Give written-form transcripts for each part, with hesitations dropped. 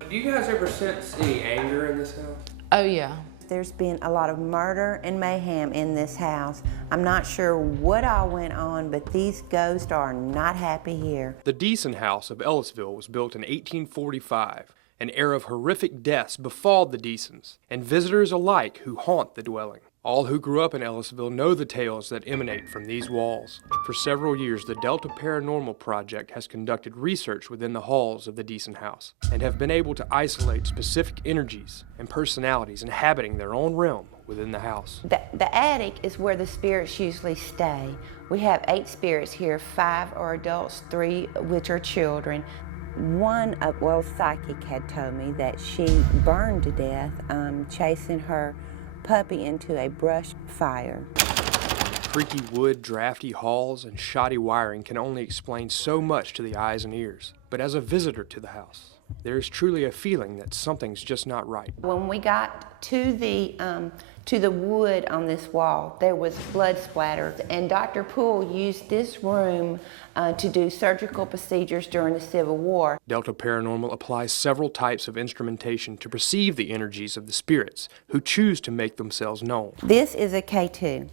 Do you guys ever sense any anger in this house? Oh yeah. There's been a lot of murder and mayhem in this house. I'm not sure what all went on, but these ghosts are not happy here. The Deason House of Ellisville was built in 1845. An era of horrific deaths befall the Deasons, and visitors alike who haunt the dwelling. All who grew up in Ellisville know the tales that emanate from these walls. For several years, the Delta Paranormal Project has conducted research within the halls of the Deason House and have been able to isolate specific energies and personalities inhabiting their own realm within the house. The attic is where the spirits usually stay. We have 8 spirits here, 5 are adults, 3 which are children. One psychic had told me that she burned to death chasing her puppy into a brush fire. Creaky wood, drafty halls, and shoddy wiring can only explain so much to the eyes and ears. But as a visitor to the house, there is truly a feeling that something's just not right. When we got to the wood on this wall, there was blood splatter, and Dr. Poole used this room to do surgical procedures during the Civil War. Delta Paranormal applies several types of instrumentation to perceive the energies of the spirits who choose to make themselves known. This is a K2.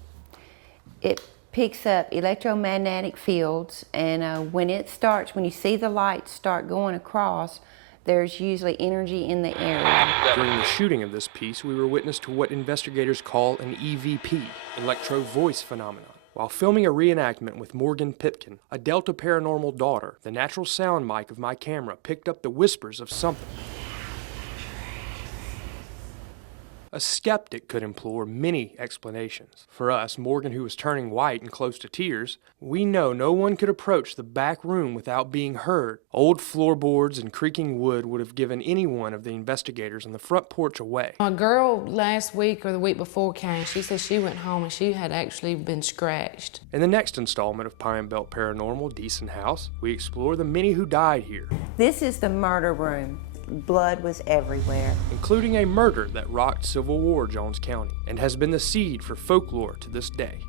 It picks up electromagnetic fields, and when you see the lights start going across, there's usually energy in the area. During the shooting of this piece, we were witness to what investigators call an EVP, electro voice phenomenon. While filming a reenactment with Morgan Pipkin, a Delta Paranormal daughter, the natural sound mic of my camera picked up the whispers of something. A skeptic could implore many explanations. For us, Morgan, who was turning white and close to tears, we know no one could approach the back room without being heard. Old floorboards and creaking wood would have given any one of the investigators on the front porch away. A girl last week or the week before came. She said she went home and she had actually been scratched. In the next installment of Pinebelt Paranormal, Deason House, we explore the many who died here. This is the murder room. Blood was everywhere. Including a murder that rocked Civil War Jones County and has been the seed for folklore to this day.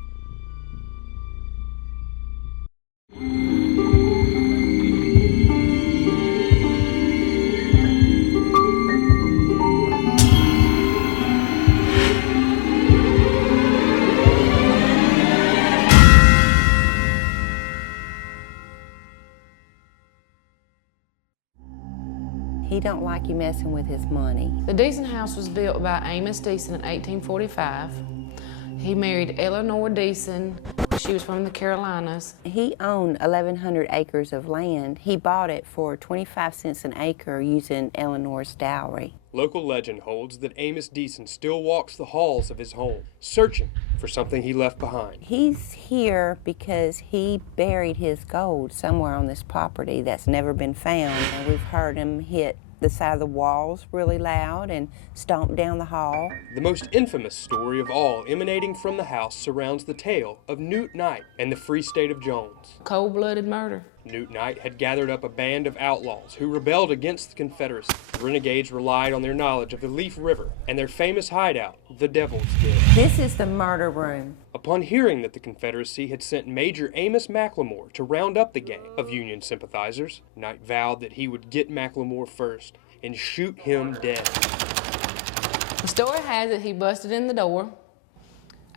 He don't like you messing with his money. The Deason House was built by Amos Deason in 1845. He married Eleanor Deason. She was from the Carolinas. He owned 1,100 acres of land. He bought it for 25 cents an acre using Eleanor's dowry. Local legend holds that Amos Deason still walks the halls of his home, searching for something he left behind. He's here because he buried his gold somewhere on this property that's never been found. And we've heard him hit the side of the walls really loud and stomp down the hall. The most infamous story of all emanating from the house surrounds the tale of Newt Knight and the Free State of Jones. Cold-blooded murder. Newt Knight had gathered up a band of outlaws who rebelled against the Confederacy. The renegades relied on their knowledge of the Leaf River and their famous hideout, the Devil's Den. This is the murder room. Upon hearing that the Confederacy had sent Major Amos McLemore to round up the gang of Union sympathizers, Knight vowed that he would get McLemore first and shoot him dead. The story has it he busted in the door.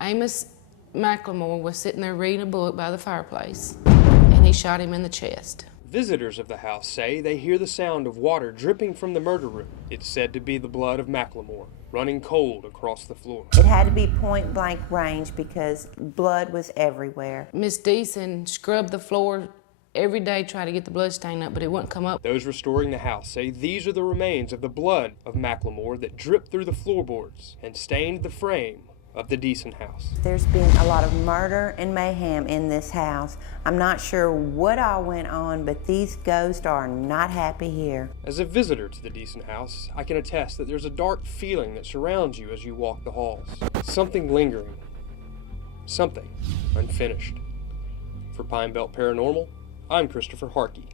Amos McLemore was sitting there reading a book by the fireplace, and he shot him in the chest. Visitors of the house say they hear the sound of water dripping from the murder room. It's said to be the blood of McLemore, running cold across the floor. It had to be point blank range because blood was everywhere. Miss Deason scrubbed the floor every day, tried to get the blood stain up, but it wouldn't come up. Those restoring the house say these are the remains of the blood of McLemore that dripped through the floorboards and stained the frame of the Deason House. There's been a lot of murder and mayhem in this house. I'm not sure what all went on, but these ghosts are not happy here. As a visitor to the Deason House, I can attest that there's a dark feeling that surrounds you as you walk the halls. Something lingering. Something unfinished. For Pinebelt Paranormal, I'm Christopher Harkey.